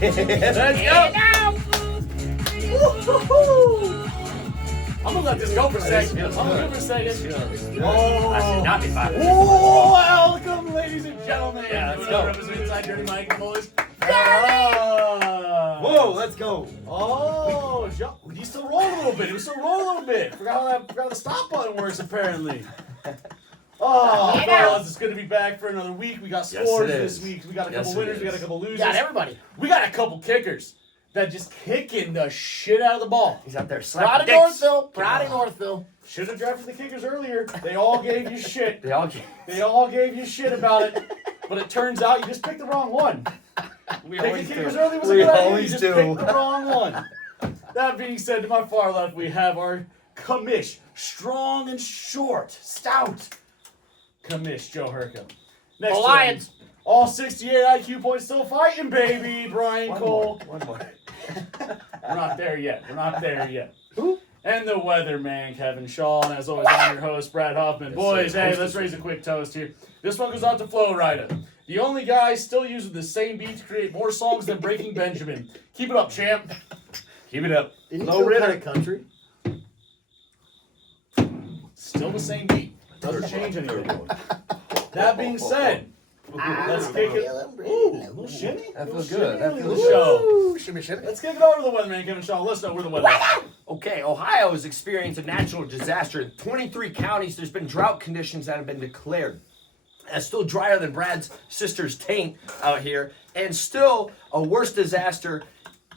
Let's go. I'm gonna let this go for a second. I'm gonna go for a second. Oh, I should not be fired. Oh, welcome, ladies and gentlemen. Yeah, let's go. Representing inside Dirty Mike, boys. Whoa, let's go. Oh, you still roll a little bit. You still roll a little bit. Forgot how the stop button works, apparently. Oh, fellas, it's good to be back for another week. We got scores this week. We got a couple winners. We got a couple losers. We got everybody. We got a couple kickers that just kicking the shit out of the ball. He's out there Proud slapping of dicks. Northville. Proud of Northville. Should have drafted the kickers earlier. They all gave you shit. They all gave you shit about it. But it turns out you just picked the wrong one. Picking kickers early was a good idea. You just picked the wrong one. That being said, to my far left, we have our commish. Strong and short. Stout. Commish, Joe Herco. Next to him, all 68 IQ points still fighting, baby. Brian Cole. One more. We're not there yet. Who? And the weatherman, Kevin Shaw. And as always, I'm your host, Brad Hoffman. Boys, hey, let's raise a quick toast here. This one goes out to Flo Rida. The only guy still using the same beat to create more songs than Breaking Benjamin. Keep it up, champ. Keep it up. Low Ritter country. Still the same beat. Doesn't change anything. That being said, let's kick it. Ooh, a little shimmy. That feels good. That feels show. Shimmy, shimmy. Let's kick it over to the weatherman, Kevin Shaw. Let's know where the weather is. Okay, Ohio has experienced a natural disaster. In 23 counties, there's been drought conditions that have been declared. It's still drier than Brad's sister's taint out here. And still, a worse disaster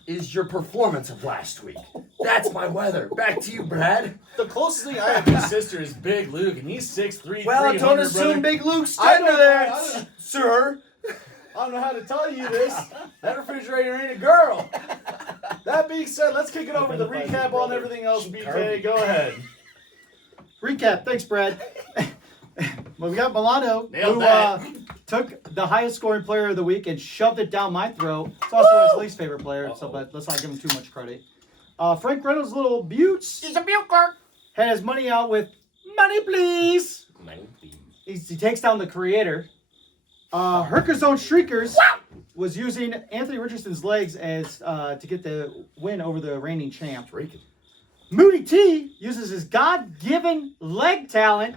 is your performance of last week. That's my weather. Back to you, Brad. The closest thing I have to his sister is Big Luke, and he's 6'3", Well, 300, don't assume brother. Big Luke's I tender don't there, know. sir. I don't know how to tell you this. That refrigerator ain't a girl. That being said, let's kick it over to the recap on everything else. BK, go ahead. Recap. Thanks, Brad. Well, we got Milano, Nailed who that. took the highest scoring player of the week and shoved it down my throat. It's also his least favorite player, so but let's not give him too much credit. Frank Reynolds' little buttes. He's a buker. Had his money out with money, please. Money, please. He takes down the creator. Herker's own Shriekers was using Anthony Richardson's legs as to get the win over the reigning champ. Moody T uses his God-given leg talent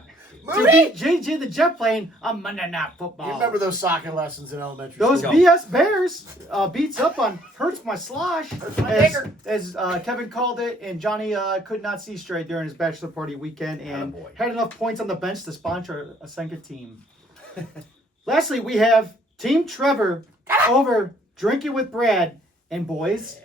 to beat JJ the Jet Plane on Monday Night Football. You remember those soccer lessons in elementary Those school? BS Bears beats up on Hurts My Slosh, as Kevin called it, and Johnny could not see straight during his bachelor party weekend and had enough points on the bench to sponsor a second team. Lastly, we have Team Trevor over Drinking with Brad. And boys,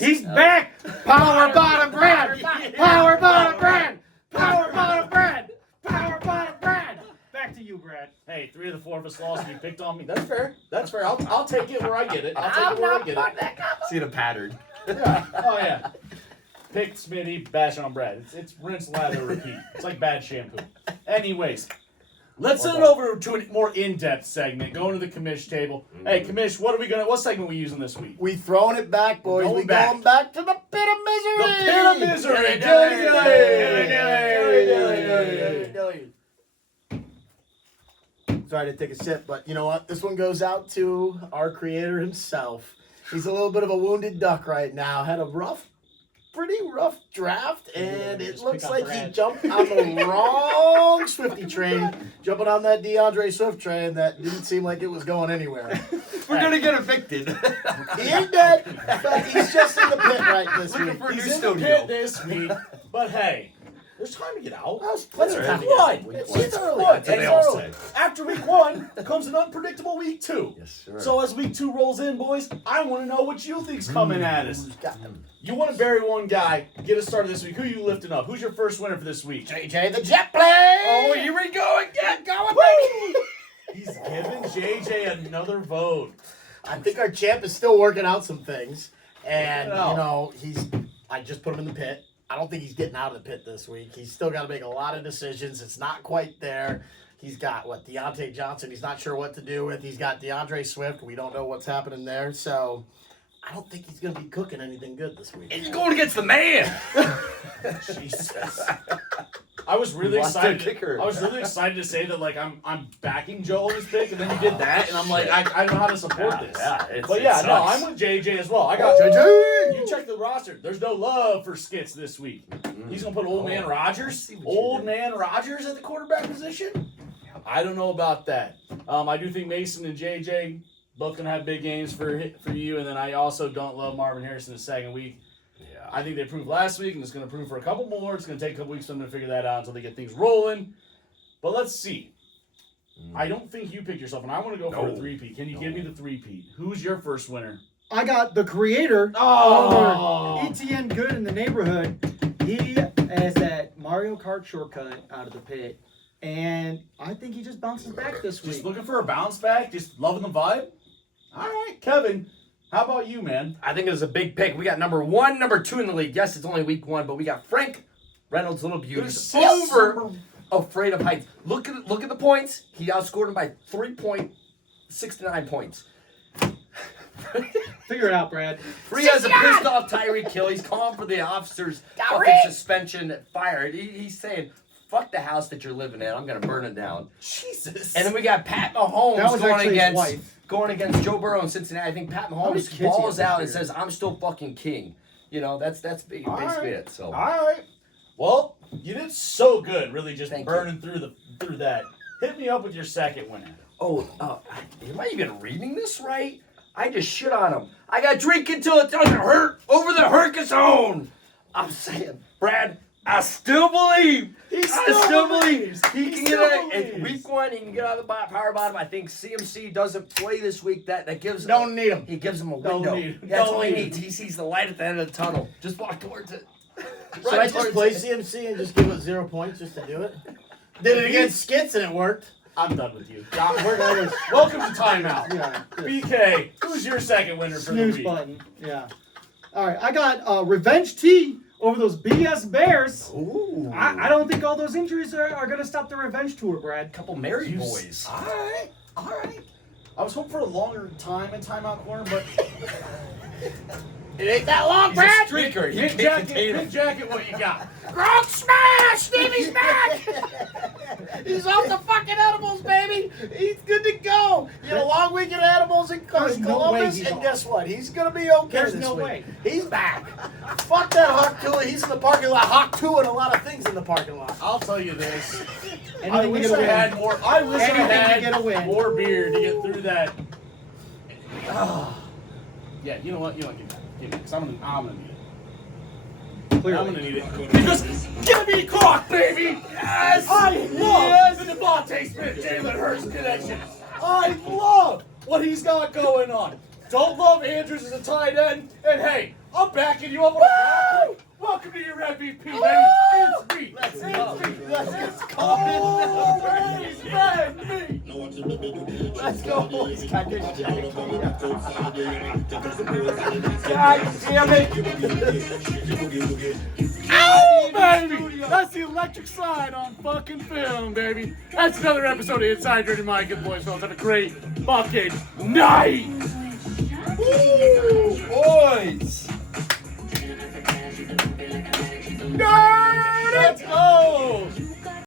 he's back! Power Bottom Brad! Power Bottom Brad! Power Bottom Brad! Power Bottom Brad! Back to you, Brad. Hey, 3 of the 4 of us lost and you picked on me. That's fair. I'll take it where I get it. I'll take it where I get it. See the pattern. Yeah. Oh, yeah. Pick Smitty, bash on Brad. It's rinse, lather, repeat. It's like bad shampoo. Anyways, let's send it over to a more in-depth segment. Going to the commish table. Hey, commish, what segment are we using this week? We throwing it back, boys. Going We back. going back to the pit of misery. The pit of misery. Dilly. Sorry to take a sip, but you know what? This one goes out to our creator himself. He's a little bit of a wounded duck right now. Had a pretty rough draft, and it looks like he jumped on the wrong Swifty train, jumping on that DeAndre Swift train that didn't seem like it was going anywhere. We're going to get evicted. He ain't dead, but he's just in the pit right this week. He's in the pit this week, but hey, there's time to get out. Let's Week have one. fun. It's It's early. fun. It's It's early. early. After week 1 comes an unpredictable week 2. Yes, sir. So as week 2 rolls in, boys, I want to know what you think's coming at us. You want to bury one guy, get us started this week. Who are you lifting up? Who's your first winner for this week? JJ the Jet Plane. Oh, here we go again. He's giving JJ another vote. I think our champ is still working out some things, and Check it out. I just put him in the pit. I don't think he's getting out of the pit this week. He's still got to make a lot of decisions. It's not quite there. He's got, Deontay Johnson. He's not sure what to do with. He's got DeAndre Swift. We don't know what's happening there. So I don't think he's going to be cooking anything good this week. And you're going against the man. Jesus. I was really Lost their excited. kicker. I was really excited to say that like I'm backing Joel in this pick, and then you did that, and I'm like I don't know how to support this. But yeah, no, I'm with JJ as well. I got JJ. You check the roster. There's no love for Skits this week. He's gonna put Old Man Rogers at the quarterback position. I don't know about that. I do think Mason and JJ both gonna have big games for you, and then I also don't love Marvin Harrison the second week. Yeah. I think they proved last week, and it's gonna prove for a couple more. It's gonna take a couple weeks for them to figure that out until they get things rolling. But let's see. I don't think you picked yourself, and I want to go for a three-peat. Can you give me the three-peat? Who's your first winner? I got the creator of ETN Good in the neighborhood. He has that Mario Kart shortcut out of the pit, and I think he just bounces back this week. Just looking for a bounce back? Just loving the vibe? All right, Kevin, how about you, man? I think it was a big pick. We got number 1, number 2 in the league. Yes, it's only week 1, but we got Frank Reynolds, Little Beauties, over Afraid of Heights. Look at the points. He outscored him by 3.69 points. Figure it out, Brad. Free has a pissed off Tyreek Hill. He's calling for the officer's fucking suspension fired. He's saying, fuck the house that you're living in. I'm going to burn it down. Jesus. And then we got Pat Mahomes That was actually his wife. going against Joe Burrow in Cincinnati. I think Pat Mahomes kids balls he has out this and year? says, I'm still fucking king. You know, that's basically it. So. All right. Well, you did so good, really just Thank burning through that. Hit me up with your second winner. Oh, am I even reading this right? I just shit on him. I got drink until it doesn't hurt over the Hercus zone. I'm saying, Brad, I still believe. He still believes. He can get out. It's week 1. He can get out of the power bottom. I think CMC doesn't play this week. That gives. Don't need him. He gives him a Don't window. need him. That's Don't all he need needs. He sees the light at the end of the tunnel. Just walk towards it. Should I just play CMC and just give it 0 points just to do it? Did it against Skits and it worked. I'm done with you. Welcome to timeout. Yeah. BK, who's your second winner for the Snooze week? button. Yeah. All right. I got Revenge T over those BS Bears. Ooh. I don't think all those injuries are going to stop the revenge tour, Brad. Couple married boys. All right. I was hoping for a longer time in timeout corner, but It ain't that long, He's a Brad. streaker. He big can't contain him. jacket, what you got? Gronk smash! Stevie's back! He's off the fucking edibles, baby! He's good to go! You had a long week of edibles in There's no way Columbus, he's and off. guess what? He's gonna be okay There's this no week. way. He's back. Fuck that Hawk Tua. He's in the parking lot. Hawk Tua and a lot of things in the parking lot. I'll tell you this. I Anything to wish get a I win. had more. I wish I Anything to had get a win. more beer to get through that. Yeah, you know what? Give me, because I'm gonna need it. Clearly. I'm gonna need it. Because give me cock, baby! Yes! I love the Devontae Smith, Jalen Hurts connection. I love what he's got going on. Don't love Andrews as a tight end. And hey, I'm backing you up on a block. Welcome to your MVP, baby. It's me. It's me. Let's go. Always been me. Let's go. He's got good shit. God damn it. Ow, baby. That's the electric slide on fucking film, baby. That's another episode of Inside Dirty Mike and Boys Fellas. Have a great fucking night. Woo, boys. Let's go.